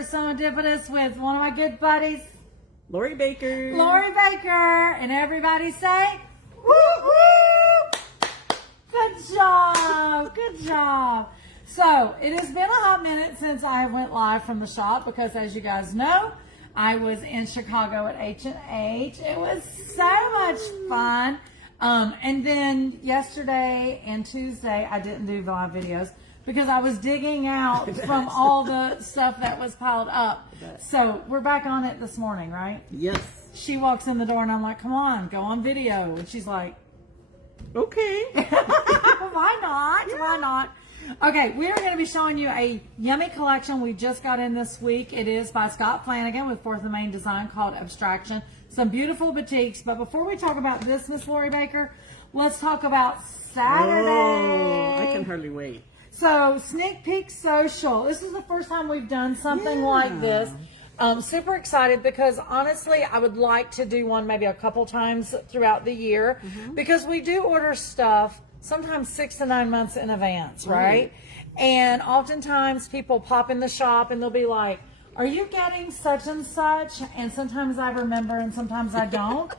at SewEndipitous with one of my good buddies, Lori Baker. Lori Baker, and everybody say, woo woo! Good job, good job. So it has been a hot minute since I went live from the shop because, as you guys know, I was in Chicago at H&H. It was so much fun. And then yesterday and Tuesday, I didn't do live videos because I was digging out from all the stuff that was piled up. So we're back on it this morning, right? Yes. She walks in the door and I'm like, come on, go on video. And she's like, okay. why not? Yeah. Why not? Okay, we are going to be showing you a yummy collection we just got in this week. It is by Scott Flanagan with 4th and Main Design called Abstraction. Some beautiful batiks. But before we talk about this, Miss Lori Baker, let's talk about Saturday. Oh, I can hardly wait. So, Sneak Peek Social. This is the first time we've done something like this. Super excited because honestly, I would like to do one maybe a couple times throughout the year because we do order stuff sometimes 6 to 9 months in advance, right? And oftentimes people pop in the shop and they'll be like, are you getting such and such? And sometimes I remember and sometimes I don't.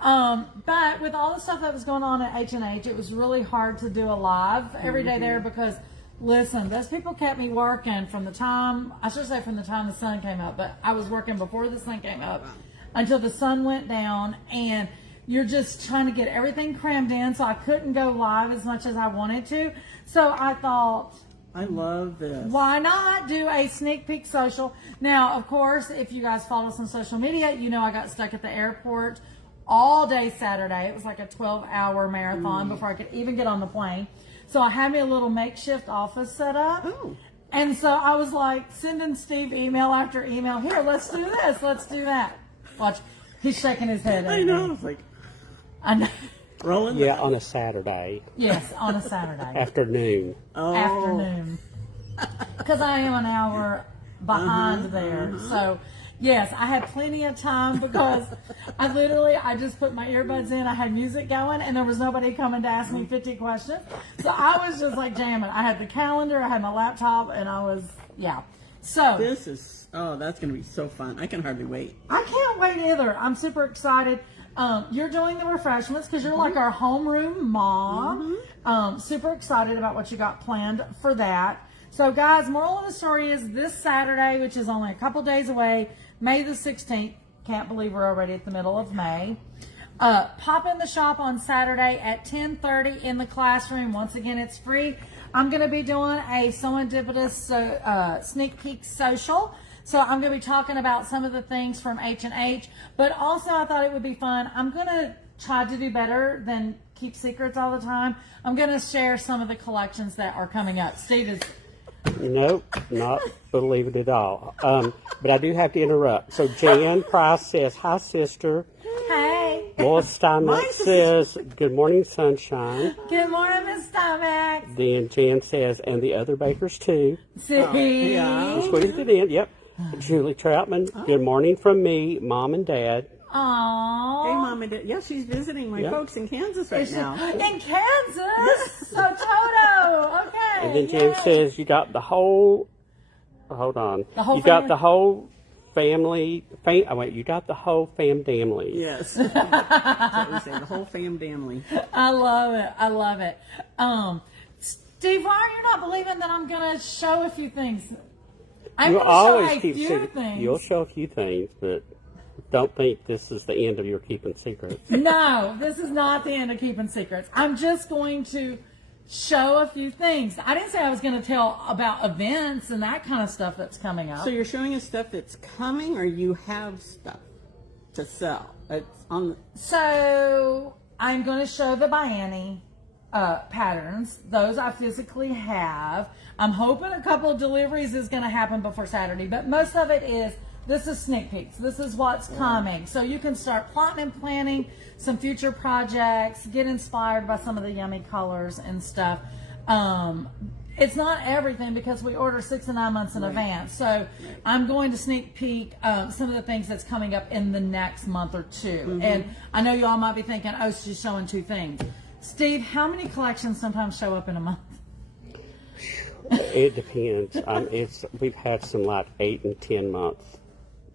But with all the stuff that was going on at H&H, it was really hard to do a live every day there because, listen, those people kept me working from the time, I should say from the time the sun came up, but I was working before the sun came up until the sun went down, and you're just trying to get everything crammed in, so I couldn't go live as much as I wanted to. So I thought, I love this. why not do a sneak peek social? Now, of course, if you guys follow us on social media, you know I got stuck at the airport all day Saturday. It was like a 12-hour marathon before I could even get on the plane. So I had me a little makeshift office set up. Oh. And so I was like sending Steve email after email. Here, let's do this. Let's do that. Watch. He's shaking his head. I know. It's like, I know. rolling. Yeah, on a Saturday. Yes, on a Saturday. Afternoon. Oh. Afternoon. Because I am an hour behind there. So, yes, I had plenty of time because I just put my earbuds in. I had music going, and there was nobody coming to ask me 50 questions. So I was just like jamming. I had the calendar, I had my laptop, and I was, yeah. So This is, that's going to be so fun. I can hardly wait. I can't wait either. I'm super excited. You're doing the refreshments because you're like our homeroom mom. Super excited about what you got planned for that. So, guys, moral of the story is this Saturday, which is only a couple days away, May the 16th. Can't believe we're already at the middle of May. Pop in the shop on Saturday at 10:30 in the classroom. Once again, it's free. I'm going to be doing a SewEndipitous sneak peek social. So I'm going to be talking about some of the things from H&H. But also, I thought it would be fun. I'm going to try to do better than keep secrets all the time. I'm going to share some of the collections that are coming up. Steve is... Nope, not believe it at all. But I do have to interrupt. So Jan Price says, hi, sister. Hey. Lois Steinmetz says, good morning, sunshine. Good morning, Miss Steinmetz. Then Jan says, and the other bakers too. See? yeah. Squeezed it in, yep. Julie Troutman, good morning from me, mom and dad. Aww. Hey, Mom and Dad. Yeah, she's visiting my folks in Kansas right now. In Kansas? So, Toto. Okay. And then Jan says, you got the whole, hold on. The whole you got family? the whole family, you got the whole family. Yes. That's what we say, the whole family. I love it. I love it. Steve, why are you not believing that I'm going to show a few things? I'm You'll going to always show a keep few secrets. things. You'll show a few things, but don't think this is the end of your keeping secrets. No, this is not the end of keeping secrets. I'm just going to show a few things. I didn't say I was going to tell about events and that kind of stuff that's coming up. So you're showing us stuff that's coming, or you have stuff to sell? It's on. So I'm going to show the Bianni patterns. Those I physically have. I'm hoping a couple of deliveries is going to happen before Saturday, but most of it is, this is sneak peeks. This is what's coming. So you can start plotting and planning some future projects, get inspired by some of the yummy colors and stuff. It's not everything because we order 6 to 9 months in advance. So I'm going to sneak peek some of the things that's coming up in the next month or two. And I know you all might be thinking, oh, she's showing 2 things. Steve, how many collections sometimes show up in a month? It depends. We've had some like 8 and 10 month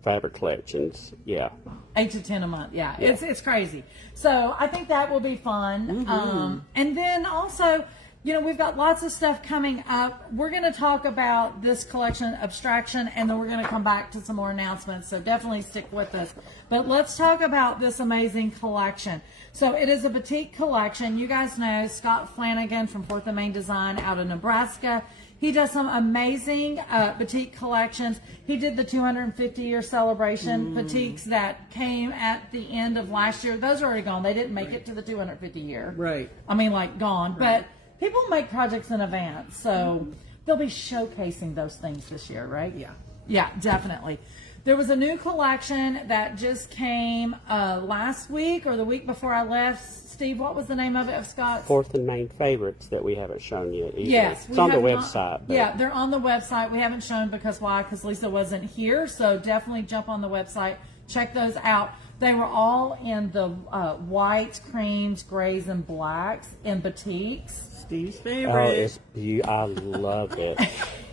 fabric collections. Yeah. 8 to 10 a month. Yeah. It's crazy. So I think that will be fun. And then also, you know, we've got lots of stuff coming up. We're going to talk about this collection, Abstraction, and then we're going to come back to some more announcements. So definitely stick with us. But let's talk about this amazing collection. So it is a batik collection. You guys know Scott Flanagan from 4th and Main Design out of Nebraska. He does some amazing batik collections. He did the 250-year celebration batiks that came at the end of last year. Those are already gone. They didn't make it to the 250-year. Right. I mean, like, gone. But people make projects in advance, so they'll be showcasing those things this year, right? Yeah. Yeah, definitely. There was a new collection that just came last week or the week before I left. Steve, what was the name of it, of Scott's? 4th and Main favorites that we haven't shown yet either. Yes. It's on the website. But Yeah, they're on the website. We haven't shown because why? Because Lisa wasn't here. So definitely jump on the website. Check those out. They were all in the whites, creams, grays, and blacks in batiks. Steve's Oh, favorite. it's beautiful. I love it.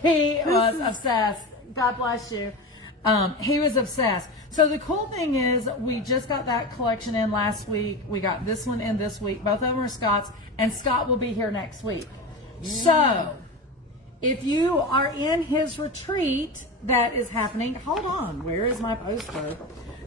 He was obsessed. God bless you. He was obsessed. So the cool thing is we just got that collection in last week. We got this one in this week. Both of them are Scott's, and Scott will be here next week. So if you are in his retreat that is happening, hold on, where is my poster?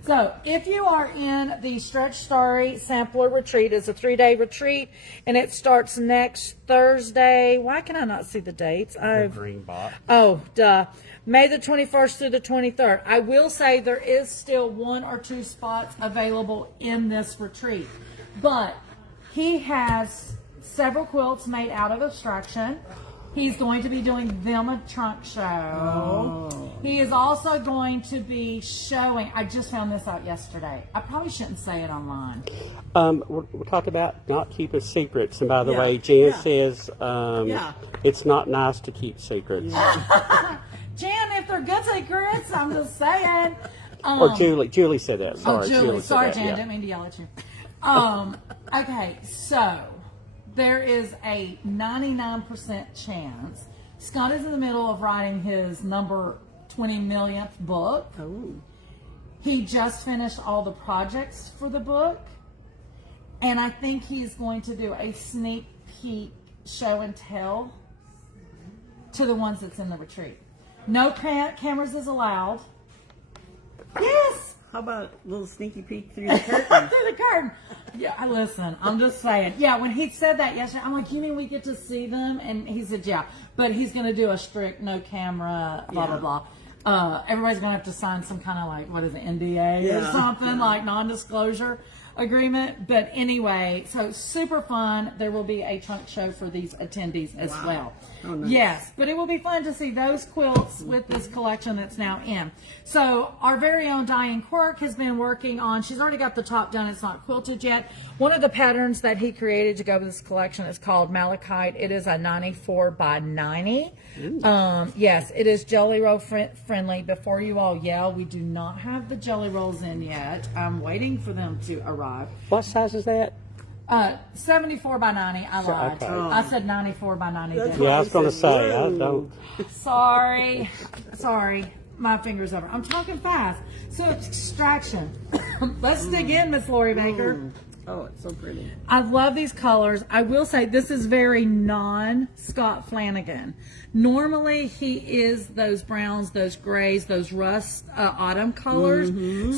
So if you are in the Stretch Starry Sampler Retreat, it's a 3-day retreat, and it starts next Thursday. Why can I not see the dates? The green box. Oh, duh. May the 21st through the 23rd. I will say there is still 1 or 2 spots available in this retreat. But he has several quilts made out of Abstraction. He's going to be doing them a trunk show. Oh. He is also going to be showing, I just found this out yesterday. I probably shouldn't say it online. We're talking about not keeping secrets. And by the Yeah. way, Jan Yeah. says Yeah. it's not nice to keep secrets. Jan, if they're good secrets, I'm just saying. Or Julie said that. Sorry, Oh, Julie. said Sorry, that, Jan. yeah. Didn't mean to yell at you. Okay, so there is a 99% chance. Scott is in the middle of writing his number 20 millionth book. Oh. He just finished all the projects for the book. And I think he's going to do a sneak peek show and tell to the ones that's in the retreat. No cameras is allowed. Yes! How about a little sneaky peek through the curtain? Through the curtain. Yeah, listen, I'm just saying. Yeah, when he said that yesterday, I'm like, you mean we get to see them? And he said, yeah. But he's going to do a strict no camera, blah, Yeah. blah, blah. Everybody's going to have to sign some kind of like, what is it, NDA or Yeah, something, yeah. like non-disclosure agreement. But anyway, so super fun. There will be a trunk show for these attendees as Wow. well. Oh, nice. Yes, but it will be fun to see those quilts with this collection that's now in. So our very own Diane Quirk has been working on, she's already got the top done, it's not quilted yet. One of the patterns that he created to go with this collection is called Malachite. It is a 94 by 90. Yes, it is Jelly Roll friendly. Before you all yell, we do not have the Jelly Rolls in yet. I'm waiting for them to arrive. What size is that? 74 by 90, I lied. okay. I said 94 by 90. That's didn't Yeah, I? I was going to say, I Whoa. don't. Sorry, my finger's over. I'm talking fast. So Abstraction. Let's dig in, Miss Lori Baker. Oh, it's so pretty. I love these colors. I will say this is very non-Scott Flanagan. Normally he is those browns, those grays, those rust autumn colors.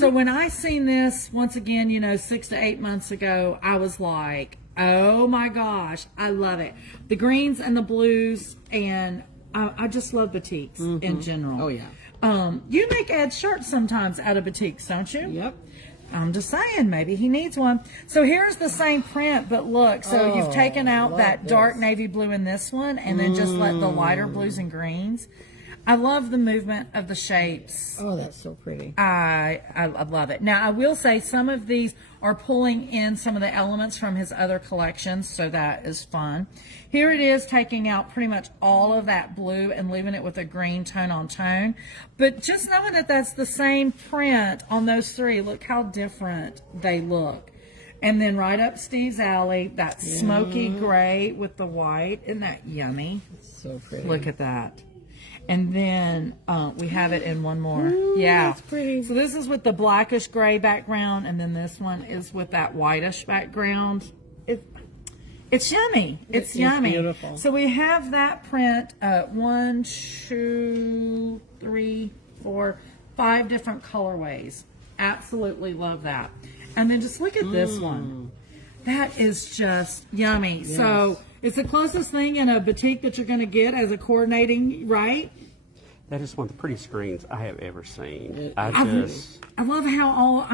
So when I seen this, once again, 6 to 8 months ago, I was like, oh my gosh, I love it. The greens and the blues, and I just love batiks in general. Oh, yeah. You make Ed shirts sometimes out of batiks, don't you? Yep. I'm just saying, maybe he needs one. So here's the same print, but look, so you've taken out that dark navy blue in this one, and then just let the lighter blues and greens. I love the movement of the shapes. Oh, that's so pretty. I love it. Now, I will say some of these are pulling in some of the elements from his other collections, so that is fun. Here it is taking out pretty much all of that blue and leaving it with a green tone on tone. But just knowing that that's the same print on those three, look how different they look. And then right up Steve's alley, that smoky gray with the white. Isn't that yummy? So pretty. Look at that. And then we have it in one more. Ooh, that's pretty. So this is with the blackish gray background, and then this one is with that whitish background. It's yummy. It's yummy. Beautiful. So we have that print. 1, 2, 3, 4, 5 different colorways. Absolutely love that. And then just look at this one. That is just yummy. Yes. So it's the closest thing in a boutique that you're going to get as a coordinating, right? That is one of the prettiest screens I have ever seen. I love how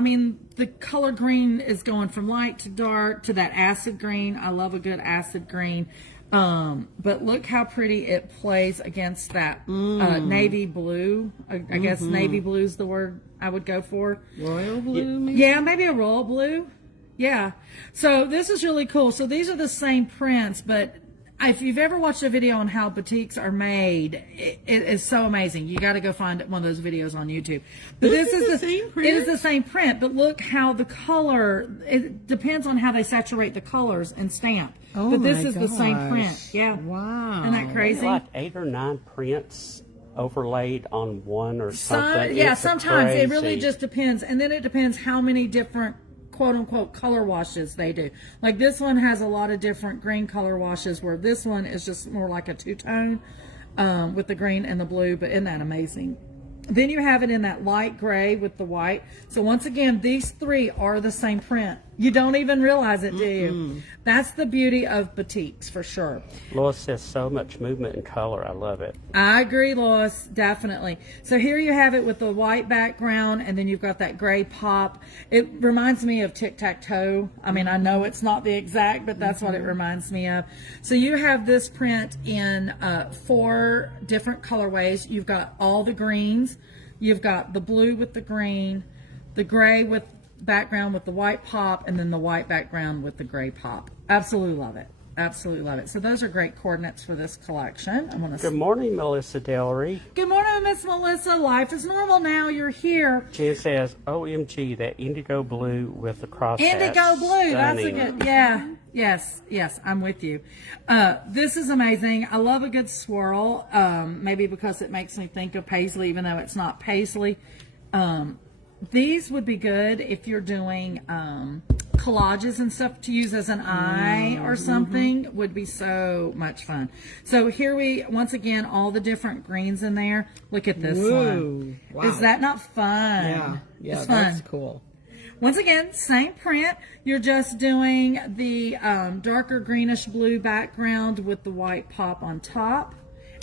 the color green is going from light to dark to that acid green. I love a good acid green. But look how pretty it plays against that navy blue. I guess navy blue is the word I would go for. Royal blue, maybe? Yeah, maybe a royal blue. Yeah. So this is really cool. So these are the same prints, but if you've ever watched a video on how boutiques are made, it is so amazing. You got to go find one of those videos on YouTube. But this is the same print? It is the same print, but look how the color, it depends on how they saturate the colors and stamp. Oh, but this my is the same print. gosh. Yeah. Wow. Isn't that crazy? like 8 or 9 prints overlaid on one or something. Yeah, It's sometimes it really crazy. just depends. And then it depends how many different quote unquote color washes they do. Like this one has a lot of different green color washes, where this one is just more like a two-tone with the green and the blue. But isn't that amazing? Then you have it in that light gray with the white. So once again, these 3 are the same print. You don't even realize it, do you? That's the beauty of boutiques for sure. Lois says so much movement and color. I love it. I agree, Lois, definitely. So here you have it with the white background, and then you've got that gray pop. It reminds me of tic-tac-toe. I mean, I know it's not the exact, but that's what it reminds me of. So you have this print in 4 different colorways. You've got all the greens. You've got the blue with the green, the gray with background with the white pop, and then the white background with the gray pop. Absolutely love it. Absolutely love it. So those are great coordinates for this collection. I'm gonna Good morning, Melissa Delry. Good morning, Miss Melissa. Life is normal now. You're here. Jen says, OMG, that indigo blue with the cross Indigo blue. That's a stunning. good. Yeah. Yes. I'm with you. This is amazing. I love a good swirl. Maybe because it makes me think of paisley, even though it's not paisley. These would be good if you're doing collages and stuff to use as an eye or something. Would be so much fun. So here once again, all the different greens in there. Look at this one. Wow. Is that not fun? Yeah, it's fun. that's cool. Once again, same print. You're just doing the darker greenish blue background with the white pop on top.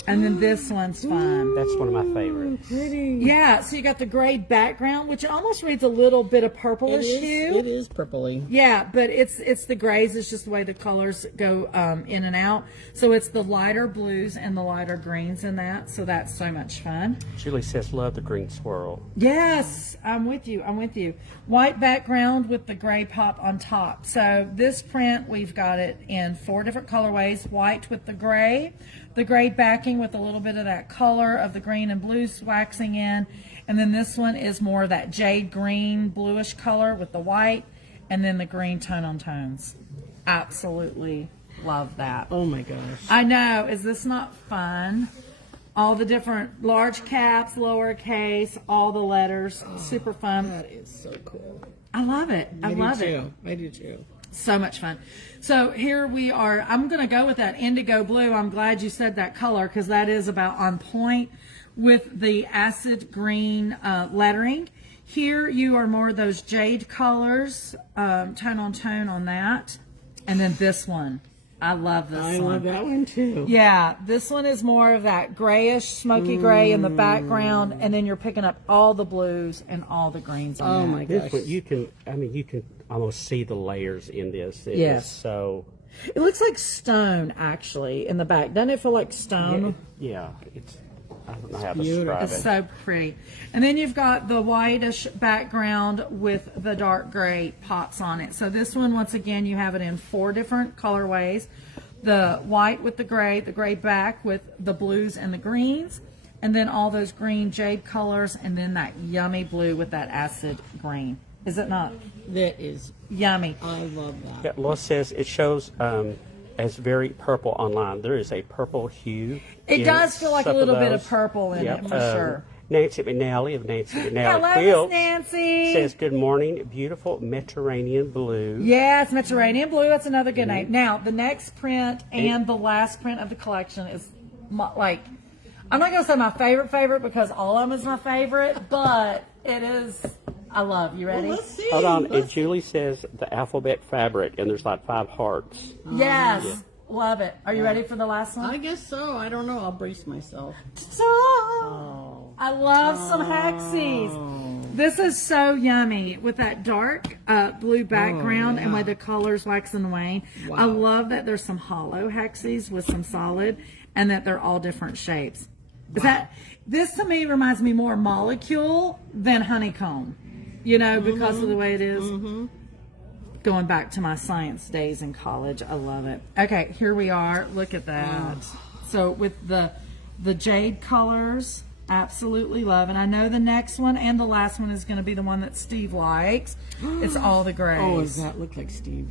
And then this one's fun. That's one of my favorites. Pretty. Yeah, so you got the gray background, which almost reads a little bit of purplish hue. It is purpley. Yeah, but it's the grays. It's just the way the colors go in and out. So it's the lighter blues and the lighter greens in that. So that's so much fun. Julie says, love the green swirl. Yes, I'm with you. White background with the gray pop on top. So this print, we've got it in 4 different colorways. White with the gray backing with a little bit of that color of the green and blues waxing in. And then this one is more of that jade green bluish color with the white, and then the green tone on tones. Absolutely love that. Oh my gosh. I know. Is this not fun? All the different large caps, lowercase, all the letters. Super fun. That is so cool. I love it. I love it. I do too. So much fun. So here we are. I'm going to go with that indigo blue. I'm glad you said that color, because that is about on point with the acid green lettering. Here you are more of those jade colors, tone on tone on that. And then this one. I love this one. I love that one too. Yeah, this one is more of that grayish, smoky gray in the background, and then you're picking up all the blues and all the greens on that. Oh my This gosh. one, you can almost see the layers in this. It Yes. is so, It looks like stone, actually, in the back. Doesn't it feel like stone? yeah, it's, I don't know how to Beautiful. describe It's it. so pretty. And then you've got the whitish background with the dark gray pops on it. So this one, once again, you have it in 4 different colorways. The white with the gray back with the blues and the greens, and then all those green jade colors, and then that yummy blue with that acid green. Is it not? That is, Yummy. I love that. Yeah, Lois says it shows as very purple online. There is a purple hue. It in does feel like a some little bit those. of purple in it, for sure. Nancy McNally of Nancy McNally Hello, Quilt Miss Nancy. says, good morning, beautiful Mediterranean blue. Yes, Mediterranean blue. That's another good name. Now, the next print and the last print of the collection is like, I'm not going to say my favorite because all of them is my favorite, but it is, I love. You ready? Well, let's see. Hold on, and Julie says the alphabet fabric, and there's like 5 hearts. Yes. Love it. Are you ready for the last one? I guess so. I don't know. I'll brace myself. I love some Haxies. This is so yummy with that dark blue background and with the colors wax and wane. Wow. I love that there's some hollow Haxies with some solid and that they're all different shapes. Is this to me reminds me more molecule than honeycomb, you know, because of the way it is. Going back to my science days in college. I love it. Okay, here we are. Look at that. So with the jade colors, absolutely love. And I know the next one and the last one is going to be the one that Steve likes. It's all the grays. Oh, does that look like Steve?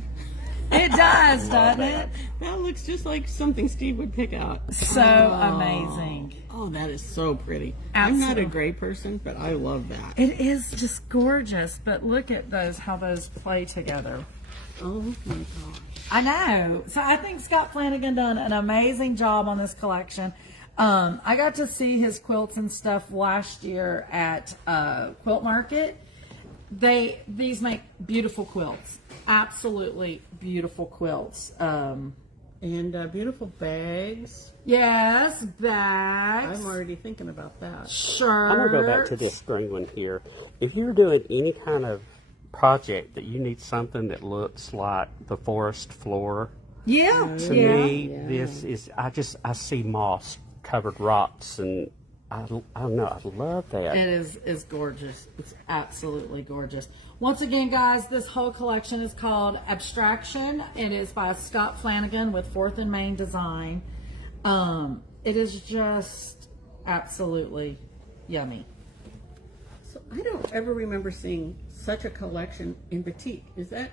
It does, doesn't it? That looks just like something Steve would pick out. So amazing. Oh, that is so pretty. Absolutely. I'm not a gray person, but I love that. It is just gorgeous, but look at how those play together. Oh my gosh. I know. So I think Scott Flanagan done an amazing job on this collection. I got to see his quilts and stuff last year at Quilt Market. These make beautiful quilts. Absolutely beautiful quilts. And beautiful bags. Yes, bags. I'm already thinking about that. Sure. I'm going to go back to this green one here. If you're doing any kind of project that you need something that looks like the forest floor, to me, this is, I see moss covered rocks, and I don't know, I love that. It is gorgeous. It's absolutely gorgeous. Once again, guys, this whole collection is called Abstraction. It is by Scott Flanagan with 4th and Main Design. It is just absolutely yummy. So I don't ever remember seeing such a collection in batik. Is that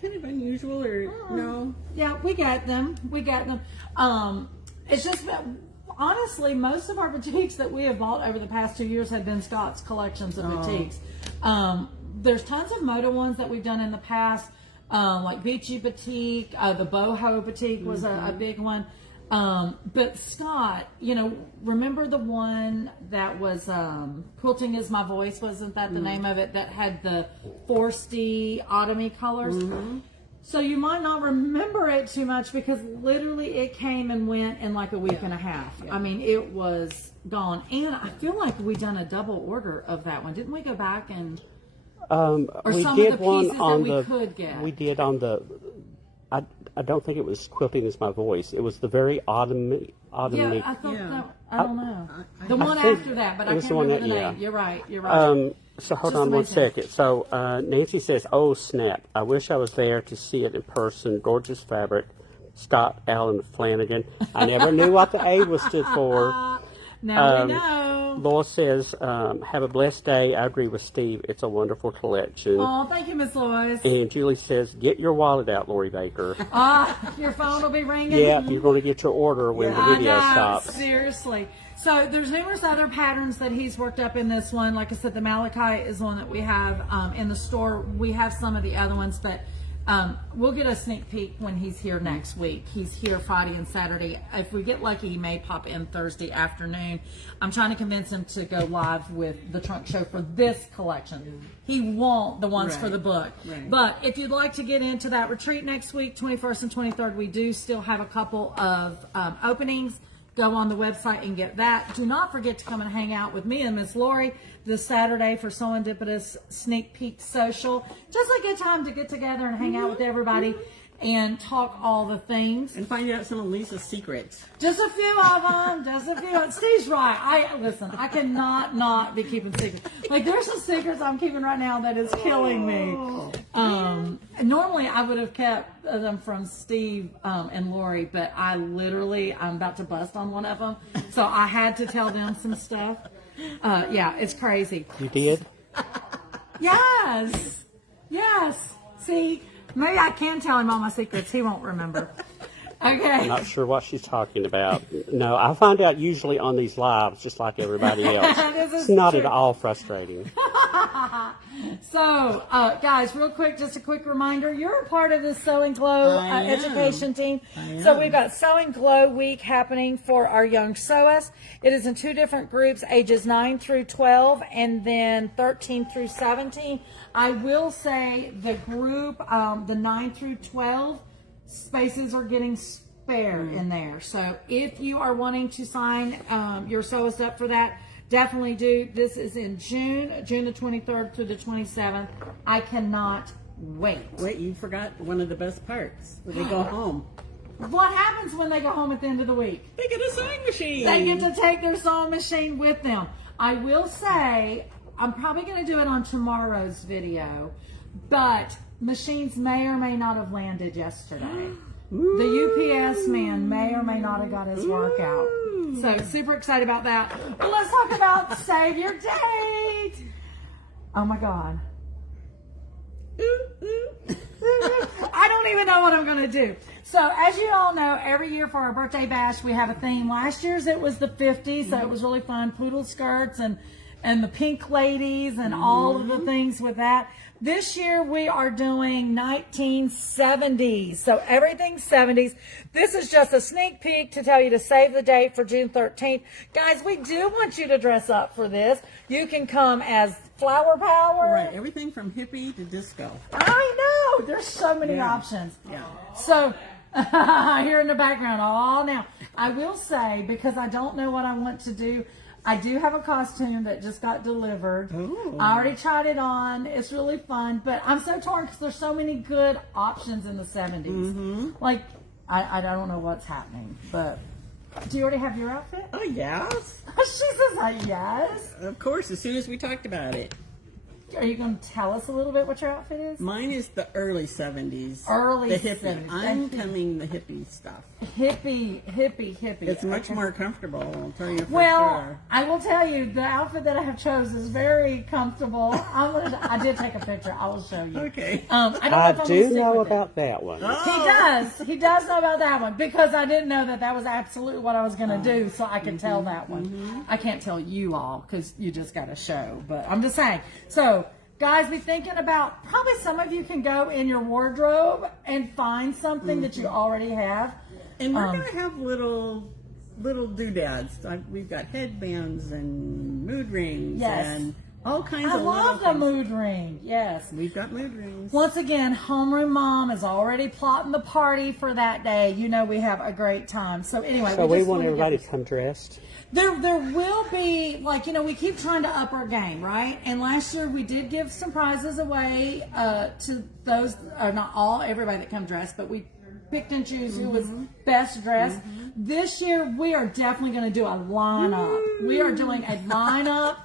kind of unusual or no? Yeah, we got them. It's just that, honestly, most of our boutiques that we have bought over the past 2 years have been Scott's collections of boutiques. There's tons of Moda ones that we've done in the past, like Beachy Boutique, the Boho Boutique was a big one. But Scott, you know, remember the one that was Quilting Is My Voice, wasn't that the name of it, that had the Forsty autumny colors? So you might not remember it too much because literally it came and went in like a week and a half. I mean, it was gone. And I feel like we done a double order of that one. Didn't we go back and... or we some did of the one pieces on that we the, could get. We did on the, I don't think it was Quilting Is My Voice. It was the very autumny. Yeah, I thought that, I don't know. The one think after that, but it I was can't the one remember the that- name. yeah. You're right. So hold Just on one amazing. second. So Nancy says, "Oh snap! I wish I was there to see it in person. Gorgeous fabric." Scott Allen Flanagan. I never knew what the A was stood for. Now we know. Laura says, "Have a blessed day." I agree with Steve. It's a wonderful collection. Oh, thank you, Miss Lois. And Julie says, "Get your wallet out, Lori Baker." Your phone will be ringing. Yeah, you're going to get your order when the I video know, stops. seriously. So there's numerous other patterns that he's worked up in this one. Like I said, the Malachite is one that we have in the store. We have some of the other ones, but we'll get a sneak peek when he's here next week. He's here Friday and Saturday. If we get lucky, he may pop in Thursday afternoon. I'm trying to convince him to go live with the trunk show for this collection. He won't the ones for the book. Right. But if you'd like to get into that retreat next week, 21st and 23rd, we do still have a couple of openings. Go on the website and get that. Do not forget to come and hang out with me and Miss Lori this Saturday for SewEndipitous Sneak Peek Social. Just a good time to get together and hang out with everybody and talk all the things. And find out some of Lisa's secrets. Just a few of them. Just a few. Steve's right. Listen, I cannot not be keeping secrets. Like, there's some secrets I'm keeping right now that is killing me. Normally I would have kept them from Steve and Lori, but I'm about to bust on one of them. So I had to tell them some stuff. Yeah, it's crazy. You did? Yes. Yes. See, maybe I can tell him all my secrets. He won't remember. Okay. I'm not sure what she's talking about. No, I find out usually on these lives, just like everybody else. It's not at all frustrating. So, guys, real quick, just a quick reminder, you're a part of the Sew and Glow education team. So we've got Sew and Glow Week happening for our young sewists. It is in 2 different groups, ages 9 through 12 and then 13 through 17. I will say the group, the 9 through 12, spaces are getting spare in there. So if you are wanting to sign your sewist up for that, definitely do. This is in June the 23rd through the 27th. I cannot wait. Wait, you forgot one of the best parts. When they go home. What happens when they go home at the end of the week? They get a sewing machine. They get to take their sewing machine with them. I will say, I'm probably going to do it on tomorrow's video, but machines may or may not have landed yesterday. The UPS man may or may not have got his work out. So super excited about that. But let's talk about Save Your Date. Oh my God. I don't even know what I'm going to do. So as you all know, every year for our birthday bash, we have a theme. Last year's it was the 50s, so it was really fun. Poodle skirts and the pink ladies and all of the things with that. This year we are doing 1970s, so everything's 70s. This is just a sneak peek to tell you to save the date for June 13th. Guys, we do want you to dress up for this. You can come as Flower Power. Right, everything from hippie to disco. I know, there's so many options. Yeah. So, here in the background, now, I will say, because I don't know what I want to do, I do have a costume that just got delivered. Ooh. I already tried it on. It's really fun, but I'm so torn because there's so many good options in the 70s. Like, I don't know what's happening, but do you already have your outfit? Oh, yes. She says, yes. Of course, as soon as we talked about it. Are you going to tell us a little bit what your outfit is? Mine is the early 70s. Early the hippie. 70s. I'm coming the hippie stuff. Hippie. It's much more comfortable, I'll tell you for Well, sure. I will tell you, the outfit that I have chose is very comfortable. I did take a picture. I will show you. Okay. I do know about that one. He does know about that one because I didn't know that was absolutely what I was going to do, so I could tell that one. I can't tell you all because you just got a show, but I'm just saying. So, guys, be thinking about, probably some of you can go in your wardrobe and find something that you already have. And we're going to have little doodads. We've got headbands and mood rings and all kinds I of love the things. mood ring. Yes. We've got mood rings. Once again, Homeroom Mom is already plotting the party for that day. You know we have a great time. So anyway, So we want everybody to come dressed. There will be, like, we keep trying to up our game, right? And last year we did give some prizes away to those, or not all, everybody that come dressed, but we picked and choose who was best dressed. This year we are definitely going to do a lineup. We are doing a lineup.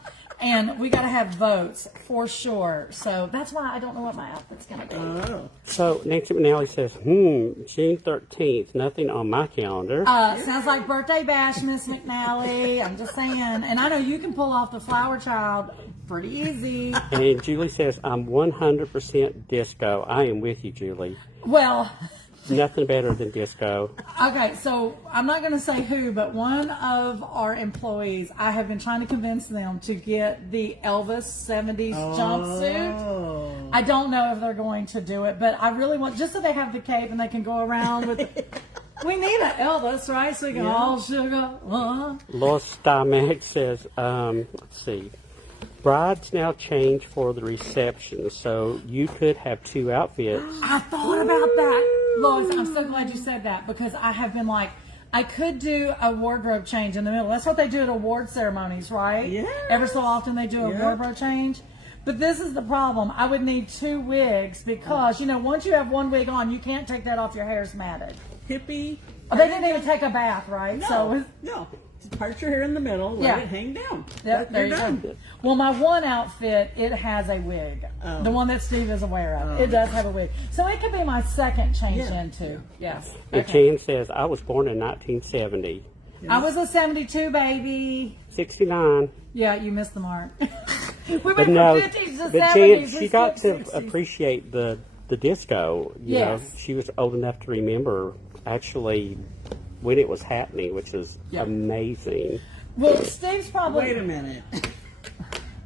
And we got to have votes for sure. So that's why I don't know what my outfit's going to be. Oh. So Nancy McNally says, June 13th, nothing on my calendar. Sounds like birthday bash, Miss McNally. I'm just saying. And I know you can pull off the flower child pretty easy. And Julie says, I'm 100% disco. I am with you, Julie. Well, Nothing better than disco. okay, so I'm not going to say who, but one of our employees, I have been trying to convince them to get the Elvis 70s jumpsuit. I don't know if they're going to do it, but I really want, just so they have the cape and they can go around with we need an Elvis, right? So we can all sugar. Lois Stymack says, let's see. Brides now change for the reception, so you could have two outfits. I thought about that. Lois, I'm so glad you said that because I have been like, I could do a wardrobe change in the middle. That's what they do at award ceremonies, right? Yeah. Every so often they do a wardrobe change. But this is the problem. I would need two wigs because, once you have one wig on, you can't take that off. Your hair's matted. Hippie. Oh, they didn't even take a bath, right? No. Just part your hair in the middle, let it hang down. Yep, there you go. Well, my one outfit, it has a wig. The one that Steve is aware of. It does have a wig. So it could be my second change into. Yes. And Jan says, I was born in 1970. I was a 72 baby. 69. Yeah, you missed the mark. We went But from no, 50s to but 70s. Jan, we she got to skipped 60s. appreciate the disco. You know, Yes. she was old enough to remember actually when it was happening, which is Yeah. amazing. Well, Steve's probably. Wait a minute.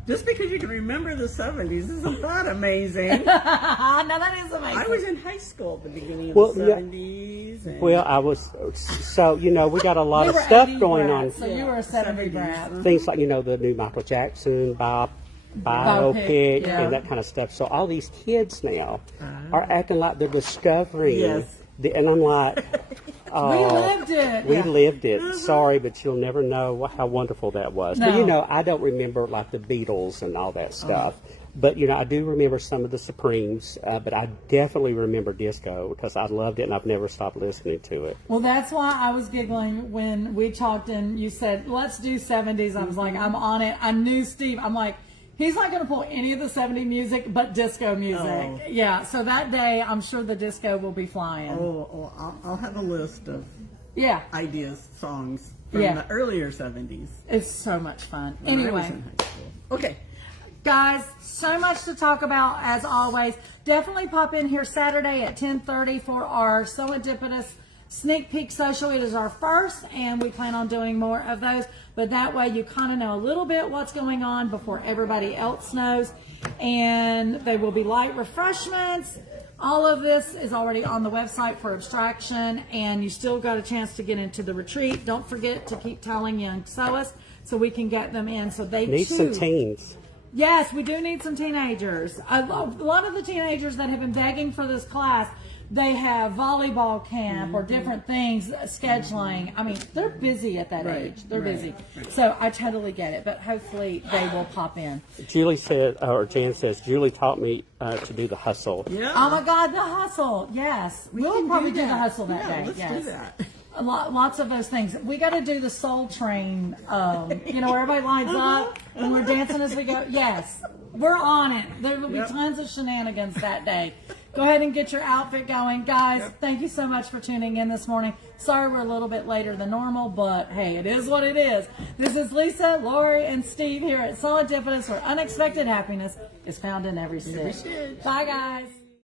Just because you can remember the 70s isn't that amazing? No, that is amazing. I was in high school at the beginning of Well, the yeah. 70s. And Well, I was so we got a lot We of were stuff 80s going brats, on. So you were a 70 70s. brat. Things like the new Michael Jackson biopic Biopic, yeah. and that kind of stuff. So all these kids now are acting like they're discovering. Yes. And I'm like, We lived it. we lived it. Sorry, but you'll never know how wonderful that was. No. But I don't remember like the Beatles and all that stuff. But I do remember some of the Supremes. But I definitely remember disco because I loved it and I've never stopped listening to it. Well, that's why I was giggling when we talked and you said, let's do 70s. I was like, I'm on it. I knew Steve. I'm like, he's not going to pull any of the 70s music but disco music. Oh. Yeah, so that day, I'm sure the disco will be flying. I'll have a list of Yeah, ideas, songs from Yeah. the earlier 70s. it's so much fun. when I was Anyway. in high school. Okay. Guys, so much to talk about as always. Definitely pop in here Saturday at 10:30 for our SewEndipitous Sneak Peek Social. It is our first, and we plan on doing more of those. But that way you kind of know a little bit what's going on before everybody else knows. And there will be light refreshments. All of this is already on the website for Abstraction, and you still got a chance to get into the retreat. Don't forget to keep telling young sewers so we can get them in so they Need too. some teens. Yes, we do need some teenagers. A lot of the teenagers that have been begging for this class, they have volleyball camp or different things, scheduling. I mean, they're busy at that age. They're busy. So I totally get it, but hopefully they will pop in. Julie said, or Jan says, Julie taught me to do the hustle. Yeah. Oh my God, the hustle. Yes. We'll can probably do do the that. hustle that Yeah, day. let's Yes. do that. Lots of those things. We got to do the Soul Train, where everybody lines up and we're dancing as we go. Yes, we're on it. There will be tons of shenanigans that day. Go ahead and get your outfit going. Guys, thank you so much for tuning in this morning. Sorry we're a little bit later than normal, but hey, it is what it is. This is Lisa, Lori, and Steve here at SewEndipitous, where unexpected happiness is found in every stitch. Bye, guys.